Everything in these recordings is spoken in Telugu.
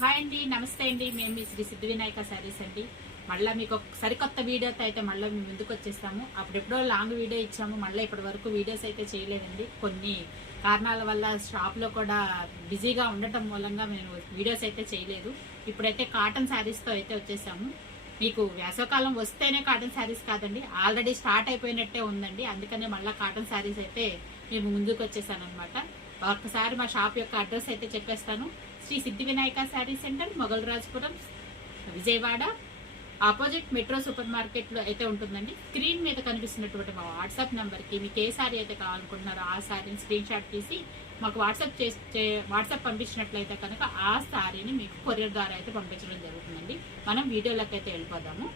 హాయ్ అండి, నమస్తే అండి. మేము మీ శ్రీ సిద్ధి వినాయక శారీస్ అండి. మళ్ళీ మీకు ఒక సరికొత్త వీడియోతో అయితే మళ్ళీ మేము ముందుకు వచ్చేస్తాము. అప్పుడెప్పుడో లాంగ్ వీడియో ఇచ్చాము, మళ్ళీ ఇప్పటి వరకు వీడియోస్ అయితే చేయలేదండి. కొన్ని కారణాల వల్ల షాప్లో కూడా బిజీగా ఉండటం మూలంగా మేము వీడియోస్ అయితే చేయలేదు. ఇప్పుడైతే కాటన్ శారీస్తో అయితే వచ్చేసాము. మీకు వేసవకాలం వస్తేనే కాటన్ శారీస్ కాదండి, ఆల్రెడీ స్టార్ట్ అయిపోయినట్టే ఉందండి. అందుకనే మళ్ళీ కాటన్ శారీస్ అయితే మేము ముందుకు వచ్చేసాను అనమాట. ఒక్కసారి మా షాప్ యొక్క అడ్రస్ అయితే చెప్పేస్తాను. శ్రీ సిద్ధి Vinayaka sari centre, Moghalrajpuram, Vijayawada, opposite metro super మార్కెట్లో అయితే ఉంటుందండి. స్క్రీన్ మీద కనిపిస్తున్నటువంటి మా వాట్సాప్ నెంబర్కి మీకు ఏ శారీ అయితే కావాలనుకుంటున్నారో ఆ శారీని స్క్రీన్ షాట్ తీసి మాకు వాట్సాప్ పంపించినట్లయితే కనుక ఆ శారీని మీకు కొరియర్ ద్వారా అయితే పంపించడం జరుగుతుందండి. మనం వీడియోలోకి అయితే వెళ్ళిపోదాము.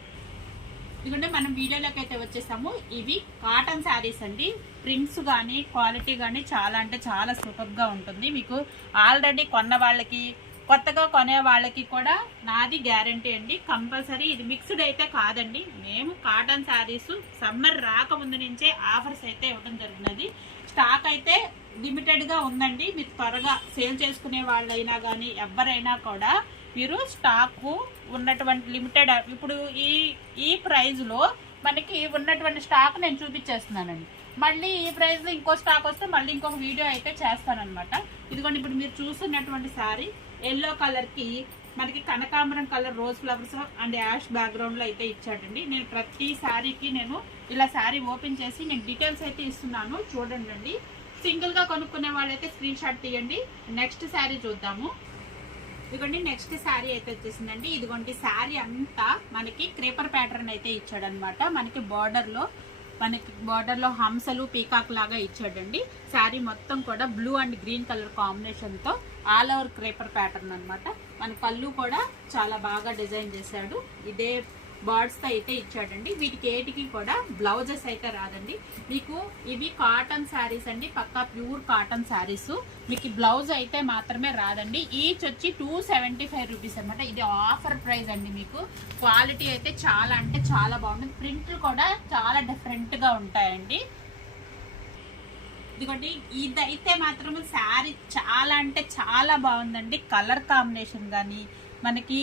ఎందుకంటే మనం వీడియోలోకి అయితే వచ్చేసాము. ఇవి కాటన్ శారీస్ అండి. ప్రింట్స్ కానీ క్వాలిటీ కానీ చాలా అంటే చాలా సూపర్గా ఉంటుంది. మీకు ఆల్రెడీ కొన్న వాళ్ళకి, కొత్తగా కొనే వాళ్ళకి కూడా నాది గ్యారంటీ అండి. కంపల్సరీ ఇది మిక్స్డ్ అయితే కాదండి. మేము కాటన్ శారీస్ సమ్మర్ రాకముందు నుంచే ఆఫర్స్ అయితే ఇవ్వడం జరుగుతుంది. స్టాక్ అయితే లిమిటెడ్గా ఉందండి. మీరు త్వరగా సేల్ చేసుకునే వాళ్ళైనా కానీ ఎవరైనా కూడా మీరు స్టాక్ ఉన్నటువంటి లిమిటెడ్, ఇప్పుడు ఈ ప్రైజ్లో మనకి ఉన్నటువంటి స్టాక్ నేను చూపించేస్తున్నానండి. మళ్ళీ ఈ ప్రైస్లో ఇంకో స్టాక్ వస్తే మళ్ళీ ఇంకొక వీడియో అయితే చేస్తానన్నమాట. ఇదిగోండి, ఇప్పుడు మీరు చూస్తున్నటువంటి శారీ ఎల్లో కలర్కి మనకి కనకాంబరం colour rose flowers and ash బ్యాక్గ్రౌండ్లో అయితే ఇచ్చాడండి. నేను ప్రతి శారీకి నేను ఇలా శారీ ఓపెన్ చేసి నేను డీటెయిల్స్ అయితే ఇస్తున్నాను, చూడండి అండి. సింగిల్గా కొనుక్కునే వాళ్ళైతే స్క్రీన్ షాట్ తీయండి. నెక్స్ట్ శారీ చూద్దాము. ఇదిగోండి, నెక్స్ట్ శారీ అయితే వచ్చేసిందండి. ఇదిగోండి, శారీ అంతా మనకి క్రేపర్ ప్యాటర్న్ అయితే ఇచ్చాడనమాట. మనకి బార్డర్లో హంసలు పీకాక్ లాగా ఇచ్చాడండి. శారీ మొత్తం కూడా బ్లూ అండ్ గ్రీన్ కలర్ కాంబినేషన్తో ఆల్ ఓవర్ క్రేపర్ ప్యాటర్న్ అనమాట. మన పళ్ళు కూడా చాలా బాగా డిజైన్ చేశాడు. ఇదే బర్డ్స్తో అయితే ఇచ్చాడండి. వీటికి ఏటికి కూడా బ్లౌజెస్ అయితే రాదండి. మీకు ఇవి కాటన్ శారీస్ అండి, పక్కా ప్యూర్ కాటన్ శారీస్. మీకు బ్లౌజ్ అయితే మాత్రమే రాదండి. ఈచ్ వచ్చి 275 రూపీస్ అనమాట. ఇది ఆఫర్ ప్రైస్ అండి. మీకు క్వాలిటీ అయితే చాలా అంటే చాలా బాగుంటుంది. ప్రింట్లు కూడా చాలా డిఫరెంట్గా ఉంటాయండి. ఇదిగోండి, ఇదైతే మాత్రం శారీ చాలా అంటే చాలా బాగుందండి. కలర్ కాంబినేషన్ కానీ మనకి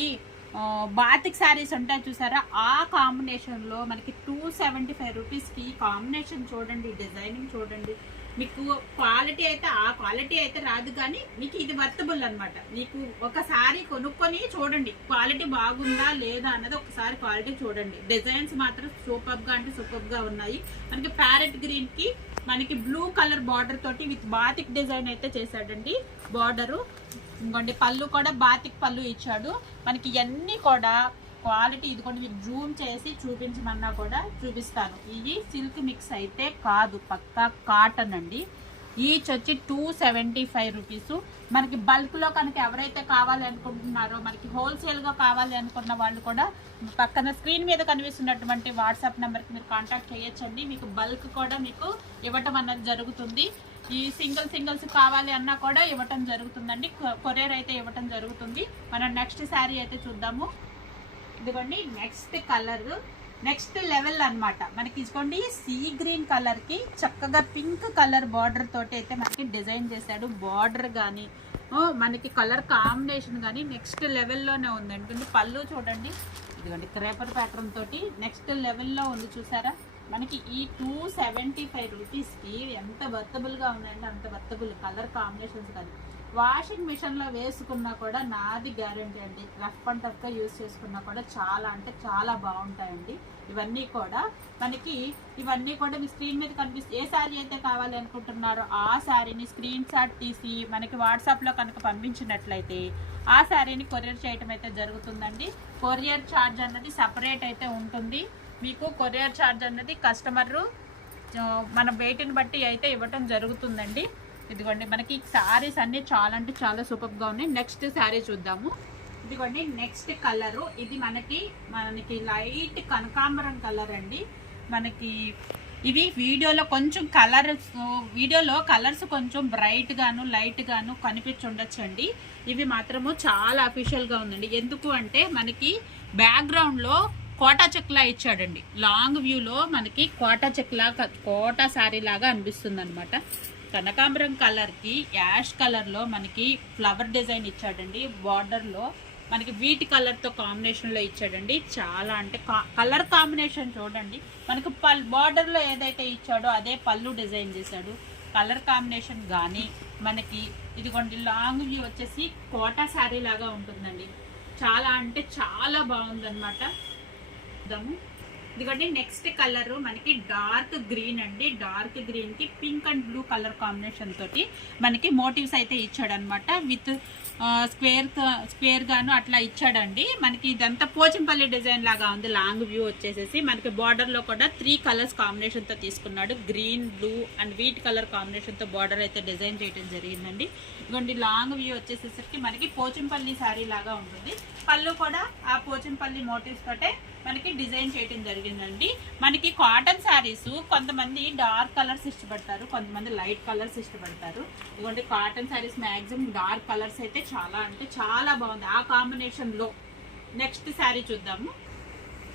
బాతిక్ శారీస్ ఉంటాయి చూసారా, ఆ కాంబినేషన్లో మనకి 275 రూపీస్కి కాంబినేషన్ చూడండి, డిజైనింగ్ చూడండి. మీకు క్వాలిటీ అయితే ఆ క్వాలిటీ అయితే రాదు, కానీ మీకు ఇది వర్తబుల్ అనమాట. మీకు ఒకసారి కొనుక్కొని చూడండి క్వాలిటీ బాగుందా లేదా అన్నది ఒకసారి క్వాలిటీ చూడండి. డిజైన్స్ మాత్రం సూపర్గా అంటే సూపర్గా ఉన్నాయి. మనకి ప్యారెట్ గ్రీన్కి మనకి బ్లూ కలర్ బార్డర్ తోటి విత్ బాతిక్ డిజైన్ అయితే చేశాడండి. బార్డరు ఇంకోండి, పళ్ళు కూడా బాతిక్ పళ్ళు ఇచ్చాడు. మనకి ఇవన్నీ కూడా క్వాలిటీ ఇదిగోండి, మీకు జూమ్ చేసి చూపించమన్నా కూడా చూపిస్తాను. ఇది సిల్క్ మిక్స్ అయితే కాదు, పక్కా కాటన్ అండి. ఈచ్ వచ్చి 275 రూపీస్. మనకి బల్క్లో కనుక ఎవరైతే కావాలి అనుకుంటున్నారో, మనకి హోల్సేల్గా కావాలి అనుకున్న వాళ్ళు కూడా పక్కన స్క్రీన్ మీద కనిపిస్తున్నటువంటి వాట్సాప్ నెంబర్కి మీరు కాంటాక్ట్ చేయొచ్చండి. మీకు బల్క్ కూడా మీకు ఇవ్వటం అన్నది జరుగుతుంది. ఈ సింగిల్స్ కావాలి అన్నా కూడా ఇవ్వటం జరుగుతుందండి. కొరియర్ అయితే ఇవ్వటం జరుగుతుంది. మనం నెక్స్ట్ శారీ అయితే చూద్దాము. ఇదిగోండి, నెక్స్ట్ కలర్ నెక్స్ట్ లెవెల్ అనమాట. మనకి ఇదిగోండి, సీ గ్రీన్ కలర్కి చక్కగా పింక్ కలర్ బార్డర్ తోటి అయితే మనకి డిజైన్ చేశాడు. బార్డర్ కానీ మనకి కలర్ కాంబినేషన్ కానీ నెక్స్ట్ లెవెల్లోనే ఉందండి. పళ్ళు చూడండి, ఇదిగోండి క్రేపర్ ప్యాటర్న్ తోటి నెక్స్ట్ లెవెల్లో ఉంది చూసారా. మనకి ఈ 275 రూపీస్కి ఎంత వర్తబుల్గా ఉన్నాయంటే అంత వర్తబుల్. కలర్ కాంబినేషన్స్ కానీ వాషింగ్ మిషన్లో వేసుకున్నా కూడా నాది గ్యారంటీ అండి. రఫ్ అండ్ టఫ్గా యూజ్ చేసుకున్నా కూడా చాలా అంటే చాలా బాగుంటాయండి. ఇవన్నీ కూడా మీ స్క్రీన్ మీద కనిపిస్తే ఏ శారీ అయితే కావాలి అనుకుంటున్నారో ఆ శారీని స్క్రీన్ షాట్ తీసి మనకి వాట్సాప్లో కనుక పంపించినట్లయితే ఆ శారీని కొరియర్ చేయటం అయితే జరుగుతుందండి. కొరియర్ ఛార్జ్ అన్నది సపరేట్ అయితే ఉంటుంది. మీకు కొరియర్ ఛార్జ్ అన్నది కస్టమరు మన వెయిట్ని బట్టి అయితే ఇవ్వటం జరుగుతుందండి. ఇదిగోండి, మనకి శారీస్ అన్నీ చాలా అంటే చాలా సూపర్గా ఉన్నాయి. నెక్స్ట్ శారీ చూద్దాము. ఇదిగోండి, నెక్స్ట్ కలరు ఇది మనకి లైట్ కనకాంబరం కలర్ అండి. మనకి ఇవి వీడియోలో కలర్స్ కొంచెం బ్రైట్ గాను లైట్ గాను కనిపించుండొచ్చండి. ఇవి మాత్రము చాలా అఫీషియల్గా ఉందండి. ఎందుకు అంటే మనకి బ్యాక్గ్రౌండ్లో కోటా చెక్లా ఇచ్చాడండి. లాంగ్ వ్యూలో మనకి కోటా శారీ లాగా అనిపిస్తుంది అనమాట. కనకాంబరం కలర్కి యాష్ కలర్లో మనకి ఫ్లవర్ డిజైన్ ఇచ్చాడండి. బార్డర్లో మనకి వీటి కలర్తో కాంబినేషన్లో ఇచ్చాడండి. చాలా అంటే కలర్ కాంబినేషన్ చూడండి. మనకి బార్డర్లో ఏదైతే ఇచ్చాడో అదే పళ్ళు డిజైన్ చేశాడు. కలర్ కాంబినేషన్ కానీ మనకి ఇదిగోండి లాంగ్ వ్యూ వచ్చేసి కోటా శారీ లాగా ఉంటుందండి. చాలా అంటే చాలా బాగుందన్నమాట. ఇదిగోండి నెక్స్ట్ కలర్ మనకి డార్క్ గ్రీన్ అండి. డార్క్ గ్రీన్ కి pink and blue colour combination తోటి మనకి మోటివ్స్ అయితే ఇచ్చాడు అనమాట. విత్ స్క్వేర్ గాను అట్లా ఇచ్చాడండి. మనకి ఇదంతా పోచంపల్లి డిజైన్ లాగా ఉంది. లాంగ్ వ్యూ వచ్చేసేసి మనకి బార్డర్ లో కూడా 3 కలర్స్ కాంబినేషన్ తో తీసుకున్నాడు. Green, blue and wheat colour combination తో బార్డర్ అయితే డిజైన్ చేయడం జరిగిందండి. ఇదిగోండి లాంగ్ వ్యూ వచ్చేసేసరికి మనకి పోచంపల్లి శారీ లాగా ఉంటుంది. పళ్ళు కూడా ఆ పోచంపల్లి మోటివ్స్ తోటే మనకి డిజైన్ చేయడం జరిగిందండి. మనకి కాటన్ శారీస్ కొంతమంది డార్క్ కలర్స్ ఇష్టపడతారు, కొంతమంది లైట్ కలర్స్ ఇష్టపడతారు. ఇదిగోండి cotton saris maximum dark colours అయితే చాలా అంటే చాలా బాగుంది ఆ కాంబినేషన్ లో. నెక్స్ట్ శారీ చూద్దాము.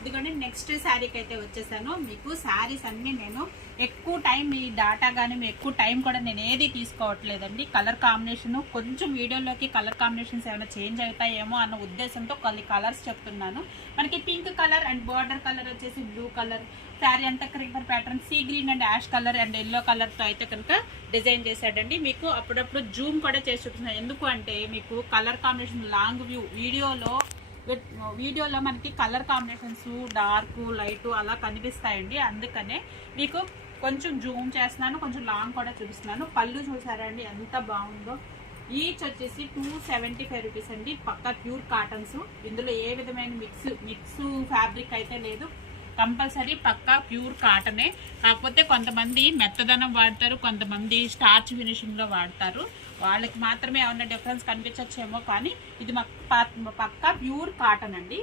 ఇదిగోండి నెక్స్ట్ శారీకి అయితే వచ్చేసాను. మీకు శారీస్ అన్ని నేను ఎక్కువ టైం ఈ డాటా కానీ ఎక్కువ టైం కూడా నేను ఏది తీసుకోవట్లేదండి. కలర్ కాంబినేషన్ కొంచెం వీడియోలోకి కలర్ కాంబినేషన్స్ ఏమైనా చేంజ్ అవుతాయేమో అన్న ఉద్దేశంతో కొన్ని కలర్స్ చెప్తున్నాను. మనకి pink colour and border colour వచ్చేసి బ్లూ కలర్, శారీ అంతా creeper pattern, sea green and ash colour and yellow కలర్తో అయితే కనుక డిజైన్ చేశాడండి. మీకు అప్పుడప్పుడు జూమ్ కూడా చేసి చూపిస్తున్నాను. ఎందుకు అంటే మీకు కలర్ కాంబినేషన్ లాంగ్ వ్యూ వీడియోలో మనకి కలర్ కాంబినేషన్స్ డార్క్ లైట్ అలా కనిపిస్తాయండి. అందుకనే మీకు కొంచెం జూమ్ చేస్తున్నాను, కొంచెం లాంగ్ కూడా చూపిస్తున్నాను. పళ్ళు చూసారా అండి ఎంత బాగుందో. ఈచ్ వచ్చేసి 275 రూపీస్ అండి. పక్కా ప్యూర్ కాటన్స్. ఇందులో ఏ విధమైన మిక్స్ ఫ్యాబ్రిక్ అయితే లేదు. కంపల్సరీ పక్కా ప్యూర్ కాటనే. కాకపోతే కొంతమంది మెత్తదనం వాడతారు, కొంతమంది స్టార్చ్ ఫినిషింగ్ లో వాడతారు. వాళ్ళకి మాత్రమే ఏమన్నా డిఫరెన్స్ కనిపించచ్చేమో, కానీ ఇది పక్కా ప్యూర్ కాటన్ అండి.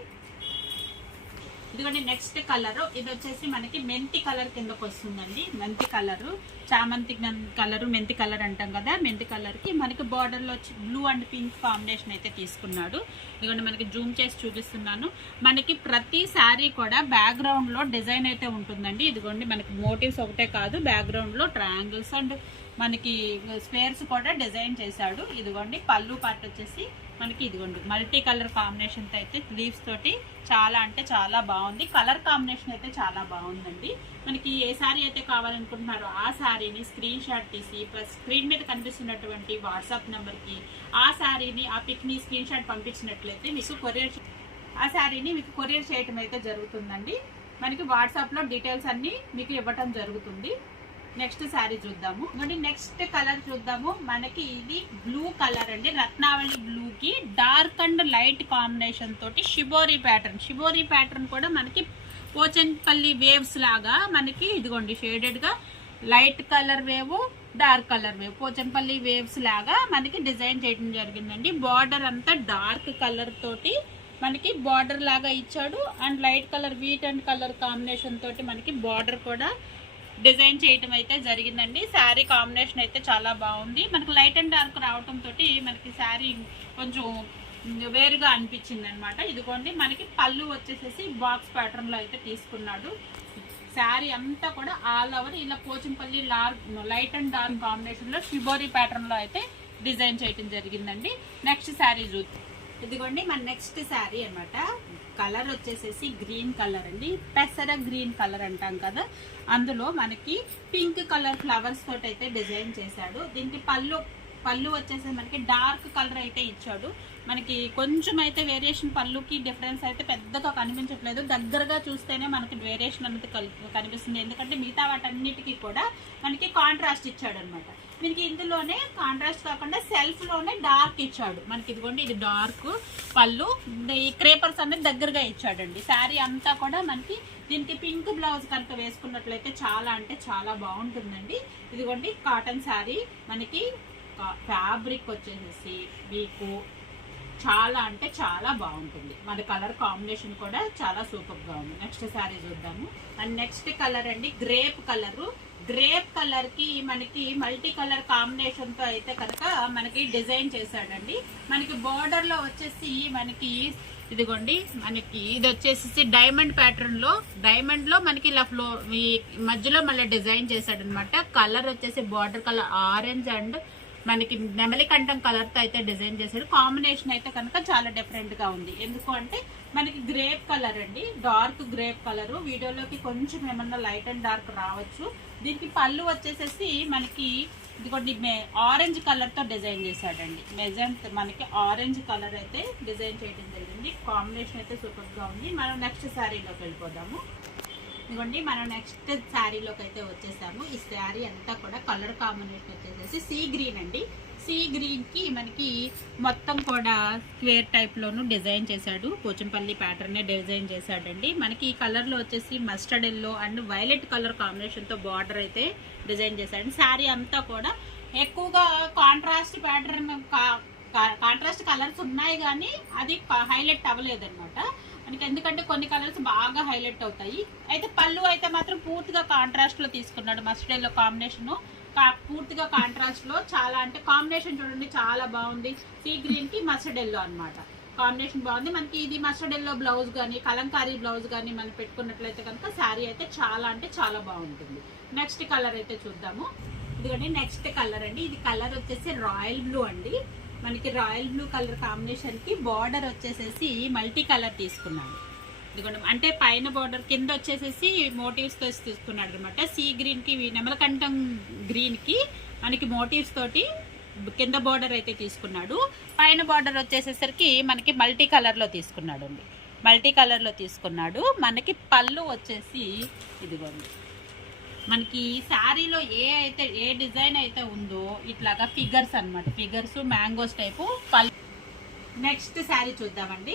ఇదిగోండి నెక్స్ట్ కలర్, ఇది వచ్చేసి మనకి మెంతి కలర్ కిందకు వస్తుందండి. మెంతి కలరు, చామంతి కలరు మెంతి కలర్ అంటాం కదా. మెంతి కలర్ కి మనకి బార్డర్ లో బ్లూ అండ్ పింక్ కాంబినేషన్ అయితే తీసుకున్నాడు. ఇదిగోండి మనకి జూమ్ చేసి చూపిస్తున్నాను. మనకి ప్రతి శారీ కూడా బ్యాక్గ్రౌండ్ లో డిజైన్ అయితే ఉంటుందండి. ఇదిగోండి మనకి మోటివ్స్ ఒకటే కాదు, బ్యాక్గ్రౌండ్ లో ట్రయాంగిల్స్ అండ్ మనకి స్క్వేర్స్ కూడా డిజైన్ చేశాడు. ఇదిగోండి పళ్ళు పార్ట్ వచ్చేసి మనకి ఇదిగోండి మల్టీ కలర్ కాంబినేషన్ తో అయితే లీవ్స్ తోటి చాలా అంటే చాలా బాగుంది. కలర్ కాంబినేషన్ అయితే చాలా బాగుందండి. మనకి ఏ శారీ అయితే కావాలనుకుంటున్నారో ఆ శారీని స్క్రీన్ షాట్ తీసి ప్లస్ స్క్రీన్ మీద కనిపిస్తున్నటువంటి వాట్సాప్ నెంబర్కి ఆ శారీని ఆ పిక్ని స్క్రీన్ షాట్ పంపించినట్లయితే మీకు ఆ శారీని మీకు కొరియర్ చేయటం అయితే జరుగుతుందండి. మనకి వాట్సాప్లో డీటెయిల్స్ అన్నీ మీకు ఇవ్వటం జరుగుతుంది. నెక్స్ట్ శారీ చూద్దాము. నెక్స్ట్ కలర్ చూద్దాము. మనకి ఇది బ్లూ కలర్ అండి. రత్నావళి బ్లూ కి డార్క్ అండ్ లైట్ కాంబినేషన్ తోటి షిబోరి ప్యాటర్న్ కూడా మనకి పోచంపల్లి వేవ్స్ లాగా మనకి ఇదిగోండి షేడెడ్ గా light colour wave, dark colour wave, Pochampally waves లాగా మనకి డిజైన్ చేయడం జరిగిందండి. బార్డర్ అంతా డార్క్ కలర్ తోటి మనకి బార్డర్ లాగా ఇచ్చాడు. And light colour wheat and colour combination తోటి మనకి బార్డర్ కూడా డిజైన్ చేయటం అయితే జరిగిందండి. శారీ కాంబినేషన్ అయితే చాలా బాగుంది. మనకు లైట్ అండ్ డార్క్ రావటం తోటి మనకి శారీ కొంచెం వేరుగా అనిపించింది అనమాట. ఇదిగోండి మనకి పళ్ళు వచ్చేసేసి బాక్స్ ప్యాటర్న్ లో అయితే తీసుకున్నాడు. శారీ అంతా కూడా ఆల్ ఓవర్ ఇలా Pochampally light and dark combination లో షిబోరి ప్యాటర్న్ లో అయితే డిజైన్ చేయటం జరిగిందండి. నెక్స్ట్ శారీ చూద్దాం. ఇదిగోండి మన నెక్స్ట్ శారీ అనమాట. కలర్ వచ్చేసేసి గ్రీన్ కలర్ అండి. పెసర గ్రీన్ కలర్ అంటాం కదా, అందులో మనకి పింక్ కలర్ ఫ్లవర్స్ తోటి అయితే డిజైన్ చేశాడు. దీనికి పళ్ళు వచ్చేసి మనకి డార్క్ కలర్ అయితే ఇచ్చాడు. మనకి కొంచెం అయితే వేరియేషన్, పళ్ళుకి డిఫరెన్స్ అయితే పెద్దగా కనిపించట్లేదు. దగ్గరగా చూస్తేనే మనకి వేరియేషన్ అనేది కనిపిస్తుంది. ఎందుకంటే మిగతా వాటన్నిటికీ కూడా మనకి కాంట్రాస్ట్ ఇచ్చాడు అనమాట. మనకి ఇందులోనే కాంట్రాస్ట్ కాకుండా సెల్ఫ్ లోనే డార్క్ ఇచ్చాడు. మనకి ఇదిగోండి ఇది డార్క్ పళ్ళు, ఈ క్రేపర్స్ అనేది దగ్గరగా ఇచ్చాడండి. శారీ అంతా కూడా మనకి దీనికి పింక్ బ్లౌజ్ కనుక వేసుకున్నట్లయితే చాలా అంటే చాలా బాగుంటుందండి. ఇదిగోండి కాటన్ శారీ. మనకి ఫ్యాబ్రిక్ వచ్చేసేసి మీకు చాలా అంటే చాలా బాగుంటుంది. మన కలర్ కాంబినేషన్ కూడా చాలా సూపర్ గా ఉంది. నెక్స్ట్ శారీ చూద్దాము. అండ్ నెక్స్ట్ కలర్ అండి గ్రేప్ కలర్. గ్రేప్ కలర్ కి మనకి మల్టీ కలర్ కాంబినేషన్ తో అయితే కనుక మనకి డిజైన్ చేశాడండి. మనకి బార్డర్ లో వచ్చేసి మనకి ఇదిగోండి మనకి ఇది వచ్చేసి డైమండ్ ప్యాటర్న్ లో మనకి ఇలా ఈ మధ్యలో మళ్ళీ డిజైన్ చేశాడు అనమాట. కలర్ వచ్చేసి బార్డర్ కలర్ ఆరెంజ్ అండ్ మనకి నెమలి కంఠం కలర్ తో అయితే డిజైన్ చేశాడు. కాంబినేషన్ అయితే కనుక చాలా డిఫరెంట్ గా ఉంది. ఎందుకు అంటే మనకి గ్రేప్ కలర్ అండి, డార్క్ గ్రేప్ కలర్. వీడియోలోకి కొంచెం ఏమన్నా లైట్ అండ్ డార్క్ రావచ్చు. దీనికి పళ్ళు వచ్చేసేసి మనకి ఇదిగోండి ఆరెంజ్ కలర్ తో డిజైన్ చేశాడండి. మెజెంట్ మనకి ఆరెంజ్ కలర్ అయితే డిజైన్ చేయడం జరిగింది. కాంబినేషన్ అయితే సూపర్ గా ఉంది. మనం నెక్స్ట్ శారీలోకి వెళ్ళిపోదాము. ఇదిగోండి మనం నెక్స్ట్ శారీలోకి అయితే వచ్చేసాము. ఈ శారీ అంతా కూడా కలర్ కాంబినేషన్ వచ్చేసేసి సీ గ్రీన్ అండి. సీ గ్రీన్ కి మనకి మొత్తం కూడా స్క్వేర్ టైప్ లోను డిజైన్ చేశాడు. పోచంపల్లి ప్యాటర్న్ డిజైన్ చేశాడండి. మనకి ఈ కలర్ లో వచ్చేసి mustard yellow and violet colour combination తో బార్డర్ అయితే డిజైన్ చేశాడు. శారీ అంతా కూడా ఎక్కువగా కాంట్రాస్ట్ ప్యాటర్న్ కాంట్రాస్ట్ కలర్స్ ఉన్నాయి కానీ అది హైలైట్ అవ్వలేదు అనమాట మనకి. ఎందుకంటే కొన్ని కలర్స్ బాగా హైలైట్ అవుతాయి. అయితే పళ్ళు అయితే మాత్రం పూర్తిగా కాంట్రాస్ట్ లో తీసుకున్నాడు. మస్టర్డ్ ఎల్లో కాంబినేషన్ పూర్తిగా కాంట్రాస్ట్ లో చాలా అంటే కాంబినేషన్ చూడండి చాలా బాగుంది. సీ గ్రీన్ కి మస్టర్డ్ ఎల్లో అనమాట కాంబినేషన్ బాగుంది. మనకి ఇది మస్టర్డ్ ఎల్లో బ్లౌజ్ కానీ కలంకారీ బ్లౌజ్ కానీ మనం పెట్టుకున్నట్లయితే కనుక శారీ అయితే చాలా అంటే చాలా బాగుంటుంది. నెక్స్ట్ కలర్ అయితే చూద్దాము. ఇదిగోండి నెక్స్ట్ కలర్ అండి. ఇది కలర్ వచ్చేసి రాయల్ బ్లూ అండి. మనకి రాయల్ బ్లూ కలర్ కాంబినేషన్ కి బార్డర్ వచ్చేసేసి మల్టీ కలర్ తీసుకున్నాడు. ఇదిగోండి అంటే పైన బార్డర్ కింద వచ్చేసేసి మోటివ్స్ తో తీసుకున్నాడు అనమాట. సీ గ్రీన్ కి నెమలకంఠం గ్రీన్ కి మనకి మోటివ్స్ తోటి కింద బార్డర్ అయితే తీసుకున్నాడు. పైన బార్డర్ వచ్చేసేసరికి మనకి మల్టీ కలర్ లో తీసుకున్నాడు అండి. మల్టీ కలర్ లో తీసుకున్నాడు. మనకి పళ్ళు వచ్చేసి ఇదిగోండి మనకి శారీలో ఏ డిజైన్ అయితే ఉందో ఇట్లాగా ఫిగర్స్ అన్నమాట. ఫిగర్స్ మ్యాంగోస్ టైపు పళ్ళు. నెక్స్ట్ శారీ చూద్దామండి.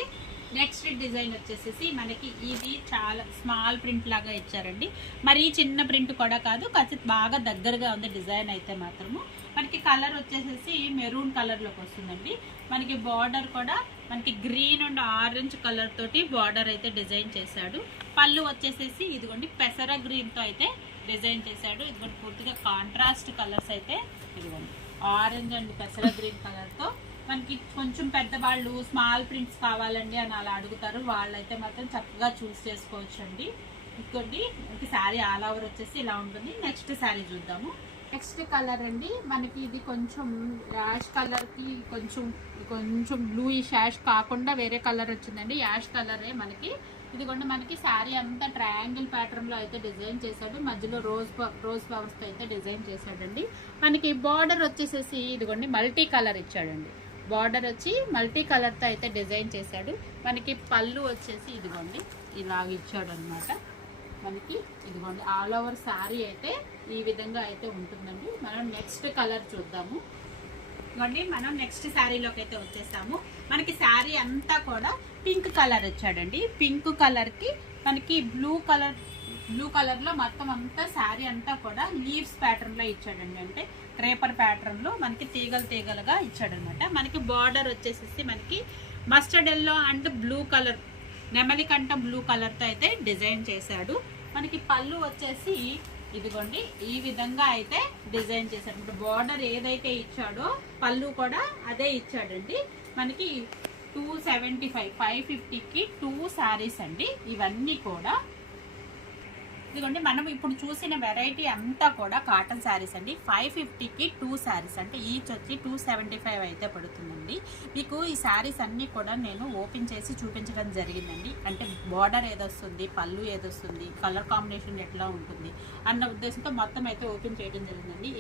నెక్స్ట్ డిజైన్ వచ్చేసేసి మనకి ఇది చాలా స్మాల్ ప్రింట్ లాగా ఇచ్చారండి. మరి చిన్న ప్రింట్ కూడా కాదు, కాస్త బాగా దగ్గరగా ఉంది డిజైన్ అయితే మాత్రము. మనకి కలర్ వచ్చేసేసి మెరూన్ కలర్ లోకి వస్తుందండి. మనకి బార్డర్ కూడా మనకి గ్రీన్ అండ్ ఆరెంజ్ కలర్ తోటి బార్డర్ అయితే డిజైన్ చేశాడు. పళ్ళు వచ్చేసేసి ఇదిగోండి పెసర గ్రీన్ తో అయితే డిజైన్ చేశాడు. ఇదిగోండి పూర్తిగా కాంట్రాస్ట్ కలర్స్ అయితే ఇదిగోండి ఆరెంజ్ అండ్ పెసర గ్రీన్ కలర్ తో. మనకి కొంచెం పెద్దవాళ్ళు స్మాల్ ప్రింట్స్ కావాలండి అని అలా అడుగుతారు. వాళ్ళైతే మాత్రం చక్కగా చూస్ చేసుకోవచ్చు అండి. ఇంకోటి మనకి శారీ ఆల్ ఓవర్ వచ్చేసి ఇలా ఉంటుంది. నెక్స్ట్ శారీ చూద్దాము. నెక్స్ట్ కలర్ అండి. మనకి ఇది కొంచెం యాష్ కలర్ కి కొంచెం బ్లూ యాష్ కాకుండా వేరే కలర్ వచ్చిందండి. యాష్ కలరే మనకి. ఇదిగోండి మనకి శారీ అంతా ట్రయాంగిల్ ప్యాటర్న్ లో అయితే డిజైన్ చేశాడు. మధ్యలో రోజ్ ఫ్లవర్స్ తో అయితే డిజైన్ చేశాడండి. మనకి బార్డర్ వచ్చేసేసి ఇదిగోండి మల్టీ కలర్ ఇచ్చాడండి. బార్డర్ వచ్చి మల్టీ కలర్ తో అయితే డిజైన్ చేశాడు. మనకి పళ్ళు వచ్చేసి ఇదిగోండి ఇలాగ ఇచ్చాడు అనమాట. మనకి ఇదిగోండి ఆల్ ఓవర్ శారీ అయితే ఈ విధంగా అయితే ఉంటుందండి. మనం నెక్స్ట్ కలర్ చూద్దాము. ఇదిగోండి మనం నెక్స్ట్ శారీలోకి అయితే వచ్చేసాము. మనకి శారీ అంతా కూడా పింక్ కలర్ వచ్చాడండి. పింక్ కలర్ కి మనకి బ్లూ కలర్ లో మొత్తం అంతా శారీ అంతా కూడా లీవ్స్ ప్యాటర్న్ లో ఇచ్చాడండి. అంటే క్రేపర్ ప్యాటర్న్ లో మనకి తీగలుగా ఇచ్చాడనమాట. మనకి బార్డర్ వచ్చేసేసి మనకి mustard yellow and blue colour నెమలికంఠం బ్లూ కలర్ తో అయితే డిజైన్ చేశాడు. మనకి పళ్ళు వచ్చేసి ఇదిగోండి ఈ విధంగా అయితే డిజైన్ చేశాడు. ఇప్పుడు బార్డర్ ఏదైతే ఇచ్చాడో పళ్ళు కూడా అదే ఇచ్చాడండి. మనకి 275 550కి 2 శారీస్ అండి. ఇవన్నీ కూడా ఇదిగోండి మనం ఇప్పుడు చూసిన వెరైటీ అంతా కూడా కాటన్ శారీస్ అండి. 550కి 2 శారీస్ అంటే ఈచ్ వచ్చి 275 అయితే పడుతుందండి. మీకు ఈ శారీస్ అన్నీ కూడా నేను ఓపెన్ చేసి చూపించడం జరిగిందండి. అంటే బార్డర్ ఏదొస్తుంది, పళ్ళు ఏదొస్తుంది, కలర్ కాంబినేషన్ ఎట్లా ఉంటుంది అన్న ఉద్దేశంతో మొత్తం అయితే ఓపెన్ చేయడం జరిగిందండి.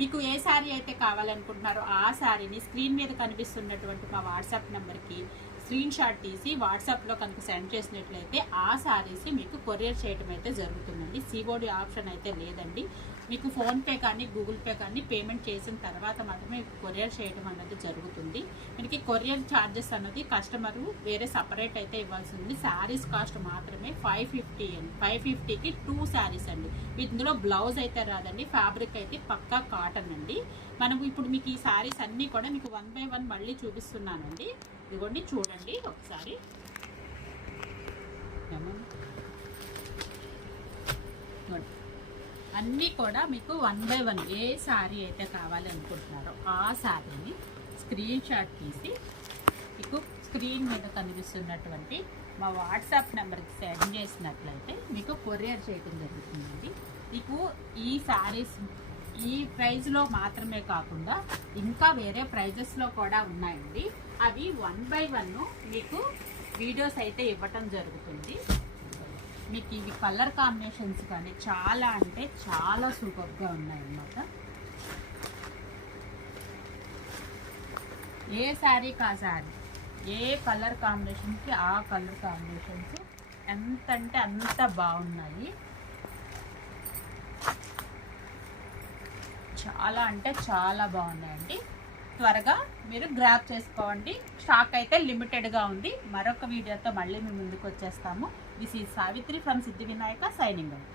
మీకు ఏ శారీ అయితే కావాలనుకుంటున్నారో ఆ శారీని స్క్రీన్ మీద కనిపిస్తున్నటువంటి మా వాట్సాప్ నెంబర్కి స్క్రీన్ షాట్ తీసి వాట్సాప్లో కనుక సెండ్ చేసినట్లయితే ఆ శారీస్ మీకు కొరియర్ చేయడం అయితే జరుగుతుందండి. సిఓడి ఆప్షన్ అయితే లేదండి. మీకు ఫోన్పే కానీ గూగుల్ పే కానీ పేమెంట్ చేసిన తర్వాత మాత్రమే కొరియర్ చేయడం అన్నది జరుగుతుంది. మనకి కొరియర్ ఛార్జెస్ అన్నది కస్టమర్ వేరే సపరేట్ అయితే ఇవ్వాల్సి ఉంది. శారీస్ కాస్ట్ మాత్రమే 550 అండి. 550కి 2 శారీస్ అండి. ఇందులో బ్లౌజ్ అయితే రాదండి. ఫ్యాబ్రిక్ అయితే పక్కా కాటన్ అండి. మనకు ఇప్పుడు మీకు ఈ శారీస్ అన్నీ కూడా మీకు 1 by 1 మళ్ళీ చూపిస్తున్నానండి. ఇదిగోండి చూడండి ఒకసారి. అన్నీ కూడా మీకు 1 by 1 ఏ శారీ అయితే కావాలనుకుంటున్నారో ఆ శారీని స్క్రీన్ షాట్ తీసి మీకు స్క్రీన్ మీద కనిపిస్తున్నటువంటి మా వాట్సాప్ నెంబర్కి సెండ్ చేసినట్లయితే మీకు కొరియర్ చేయడం జరుగుతుందండి. మీకు ఈ శారీస్ ఈ ప్రైజ్లో మాత్రమే కాకుండా ఇంకా వేరే ప్రైజెస్లో కూడా ఉన్నాయండి. అవి 1 by 1 మీకు వీడియోస్ అయితే ఇవ్వటం జరుగుతుంది. మీకు ఇవి కలర్ కాంబినేషన్స్ కానీ చాలా అంటే చాలా సూపర్గా ఉన్నాయన్నమాట. ఏ శారీ కా శారీ, ఏ కలర్ కాంబినేషన్కి ఆ కలర్ కాంబినేషన్స్ ఎంత అంటే అంత బాగున్నాయి. చాలా అంటే చాలా బాగున్నాయండి. త్వరగా మీరు గ్రాప్ చేసుకోండి. స్టాక్ అయితే లిమిటెడ్గా ఉంది. మరొక వీడియోతో మళ్ళీ మేము ముందుకు వచ్చేస్తాము. This is Savitri from Siddhi Vinayaka signing out.